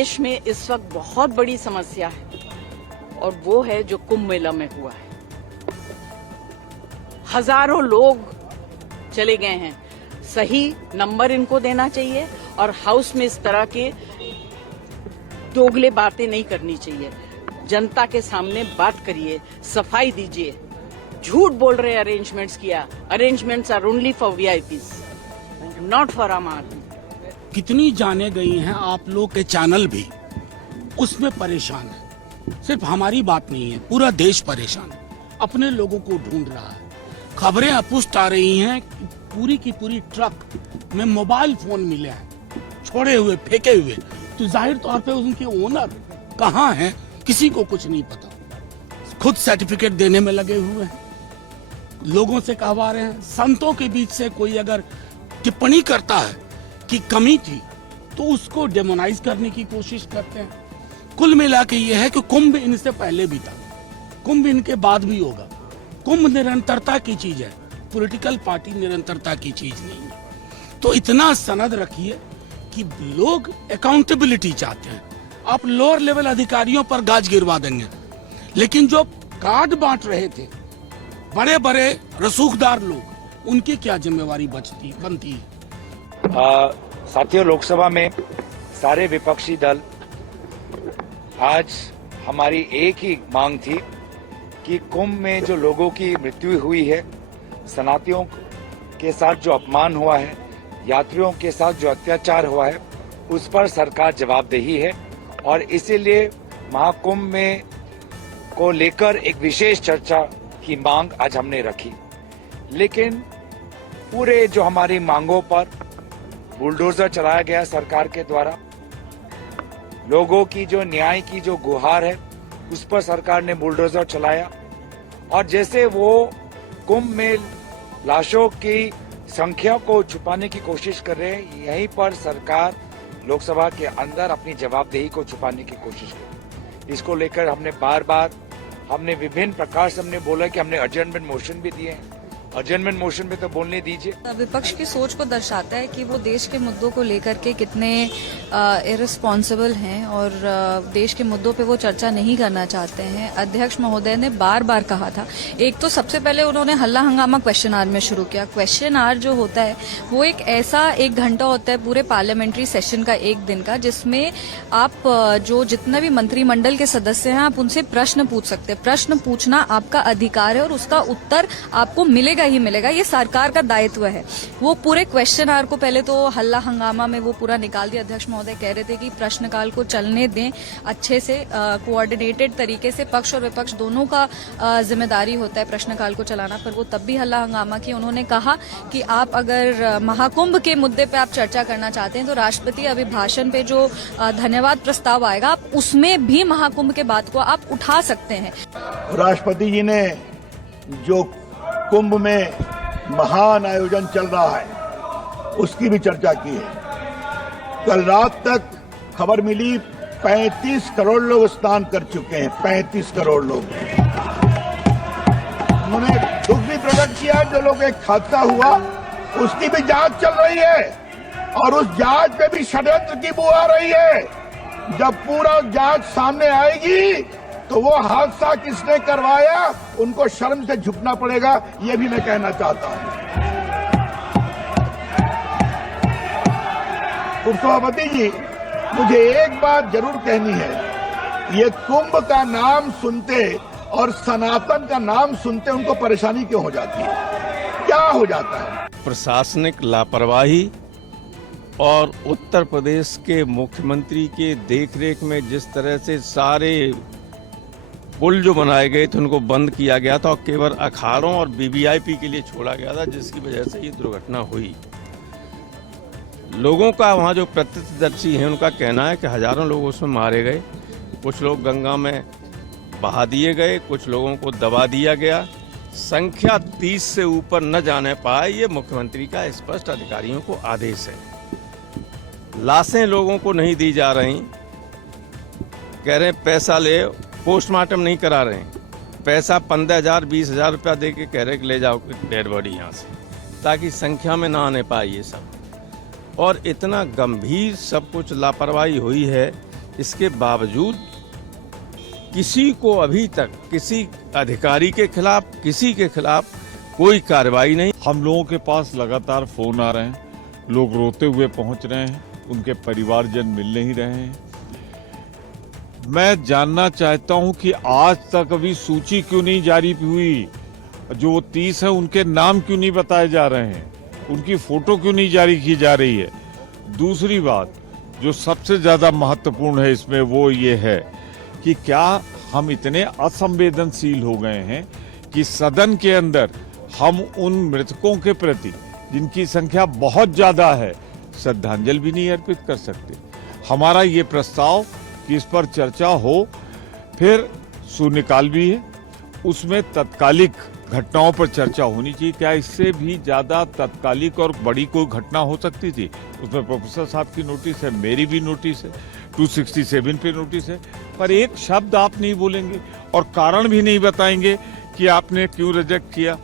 देश में इस वक्त बहुत बड़ी समस्या है और वो है जो कुंभ मेला में हुआ है। हजारों लोग चले गए हैं, सही नंबर इनको देना चाहिए और हाउस में इस तरह के दोगले बातें नहीं करनी चाहिए। जनता के सामने बात करिए, सफाई दीजिए। झूठ बोल रहे अरेंजमेंट्स किया, arrangements are only for VIPs, not for आम आदमी। कितनी जाने गई हैं आप लोग के चैनल भी उसमें परेशान है। सिर्फ हमारी बात नहीं है, पूरा देश परेशान है, अपने लोगों को ढूंढ रहा है। खबरें अपुष्ट आ रही हैं कि पूरी की पूरी ट्रक में मोबाइल फोन मिले हैं, छोड़े हुए, फेंके हुए। तो जाहिर तौर पे उनके ओनर कहाँ हैं किसी को कुछ नहीं पता। खुद सर्टिफिकेट देने में लगे हुए हैं, लोगों से कहवा रहे हैं। संतों के बीच से कोई अगर टिप्पणी करता है कि कमी थी तो उसको डेमोनाइज करने की कोशिश करते हैं। कुल मिला के ये है कि कुंभ इनसे पहले भी था, कुंभ इनके बाद भी होगा। कुंभ निरंतरता की चीज है, पॉलिटिकल पार्टी निरंतरता की चीज नहीं है। तो इतना सनद रखिए कि लोग अकाउंटेबिलिटी चाहते हैं। आप लोअर लेवल अधिकारियों पर गाज गिरवा देंगे, लेकिन जो कार्ड बांट रहे थे बड़े बड़े रसूखदार लोग, उनकी क्या जिम्मेवारी बनती है? साथियों, लोकसभा में सारे विपक्षी दल, आज हमारी एक ही मांग थी कि कुंभ में जो लोगों की मृत्यु हुई है, सनातियों के साथ जो अपमान हुआ है, यात्रियों के साथ जो अत्याचार हुआ है, उस पर सरकार जवाबदेही है और इसीलिए महाकुंभ में को लेकर एक विशेष चर्चा की मांग आज हमने रखी। लेकिन पूरे जो हमारी मांगों पर बुलडोजर चलाया गया सरकार के द्वारा, लोगों की जो न्याय की जो गुहार है उस पर सरकार ने बुलडोजर चलाया और जैसे वो कुंभ में लाशों की संख्या को छुपाने की कोशिश कर रहे हैं, यहीं पर सरकार लोकसभा के अंदर अपनी जवाबदेही को छुपाने की कोशिश की। इसको लेकर हमने विभिन्न प्रकार से हमने बोला कि हमने एडजर्नमेंट मोशन भी दिए हैं। एडजर्नमेंट मोशन में तो बोलने दीजिए। विपक्ष की सोच को दर्शाता है कि वो देश के मुद्दों को लेकर के कितने इररिस्पॉन्सिबल हैं और देश के मुद्दों पे वो चर्चा नहीं करना चाहते हैं। अध्यक्ष महोदय ने बार बार कहा था, एक तो सबसे पहले उन्होंने हल्ला हंगामा क्वेश्चन आवर में शुरू किया। क्वेश्चन आवर जो होता है वो एक ऐसा 1 घंटा होता है पूरे पार्लियामेंट्री सेशन का, 1 दिन का, जिसमें आप जो जितना भी मंत्रिमंडल के सदस्य हैं आप उनसे प्रश्न पूछ सकते हैं। प्रश्न पूछना आपका अधिकार है और उसका उत्तर आपको मिलेगा ही मिलेगा, ये सरकार का दायित्व है। वो पूरे क्वेश्चन आवर को पहले तो हल्ला हंगामा में वो पूरा निकाल दिया। अध्यक्ष महोदय कह रहे थे कि प्रश्नकाल को चलने दें अच्छे से, कोऑर्डिनेटेड तरीके से। पक्ष और विपक्ष दोनों का जिम्मेदारी होता है प्रश्नकाल को चलाना, पर वो तब भी हल्ला हंगामा की। उन्होंने कहा कि आप अगर महाकुंभ के मुद्दे पे आप चर्चा करना चाहते हैं तो राष्ट्रपति अभिभाषण पे जो धन्यवाद प्रस्ताव आएगा आप उसमें भी महाकुंभ के बात को आप उठा सकते हैं। राष्ट्रपति जी ने जो कुंभ में महान आयोजन चल रहा है उसकी भी चर्चा की है। कल रात तक खबर मिली 35 करोड़ लोग स्नान कर चुके हैं, 35 करोड़ लोग। उन्होंने दुख भी प्रकट किया, जो लोग एक हादसा हुआ उसकी भी जांच चल रही है और उस जांच पे भी षड्यंत्र की बू आ रही है। जब पूरा जांच सामने आएगी तो वो हादसा किसने करवाया उनको शर्म से झुकना पड़ेगा, ये भी मैं कहना चाहता हूं। उपसभापति जी, मुझे एक बात जरूर कहनी है, ये कुंभ का नाम सुनते और सनातन का नाम सुनते उनको परेशानी क्यों हो जाती है, क्या हो जाता है? प्रशासनिक लापरवाही और उत्तर प्रदेश के मुख्यमंत्री के देखरेख में जिस तरह से सारे पुल जो बनाए गए थे उनको बंद किया गया था और केवल अखाड़ों और वीवीआईपी के लिए छोड़ा गया था, जिसकी वजह से ये दुर्घटना हुई। लोगों का वहाँ जो प्रत्यक्षदर्शी हैं उनका कहना है कि हजारों लोग उसमें मारे गए, कुछ लोग गंगा में बहा दिए गए, कुछ लोगों को दबा दिया गया। संख्या 30 से ऊपर न जाने पाए, ये मुख्यमंत्री का स्पष्ट अधिकारियों को आदेश है। लाशें लोगों को नहीं दी जा रही, कह रहे पैसा ले, पोस्टमार्टम नहीं करा रहे हैं, पैसा 15,000 20,000 रुपया दे के कह रहे कि ले जाओ डेड बॉडी यहाँ से, ताकि संख्या में ना आने पाए ये सब। और इतना गंभीर सब कुछ लापरवाही हुई है इसके बावजूद किसी को अभी तक किसी अधिकारी के खिलाफ, किसी के खिलाफ कोई कार्रवाई नहीं। हम लोगों के पास लगातार फोन आ रहे हैं, लोग रोते हुए पहुंच रहे हैं, उनके परिवारजन मिल नहीं रहे हैं। मैं जानना चाहता हूं कि आज तक अभी सूची क्यों नहीं जारी हुई, जो 30 है उनके नाम क्यों नहीं बताए जा रहे हैं, उनकी फोटो क्यों नहीं जारी की जा रही है। दूसरी बात जो सबसे ज्यादा महत्वपूर्ण है इसमें वो ये है कि क्या हम इतने असंवेदनशील हो गए हैं कि सदन के अंदर हम उन मृतकों के प्रति जिनकी संख्या बहुत ज्यादा है श्रद्धांजलि भी नहीं अर्पित कर सकते। हमारा ये प्रस्ताव कि इस पर चर्चा हो, फिर शून्यकाल भी है, उसमें तत्कालिक घटनाओं पर चर्चा होनी चाहिए। क्या इससे भी ज्यादा तत्कालिक और बड़ी कोई घटना हो सकती थी? उसमें प्रोफेसर साहब की नोटिस है, मेरी भी नोटिस है, 267 पे नोटिस है, पर एक शब्द आप नहीं बोलेंगे और कारण भी नहीं बताएंगे कि आपने क्यों रिजेक्ट किया।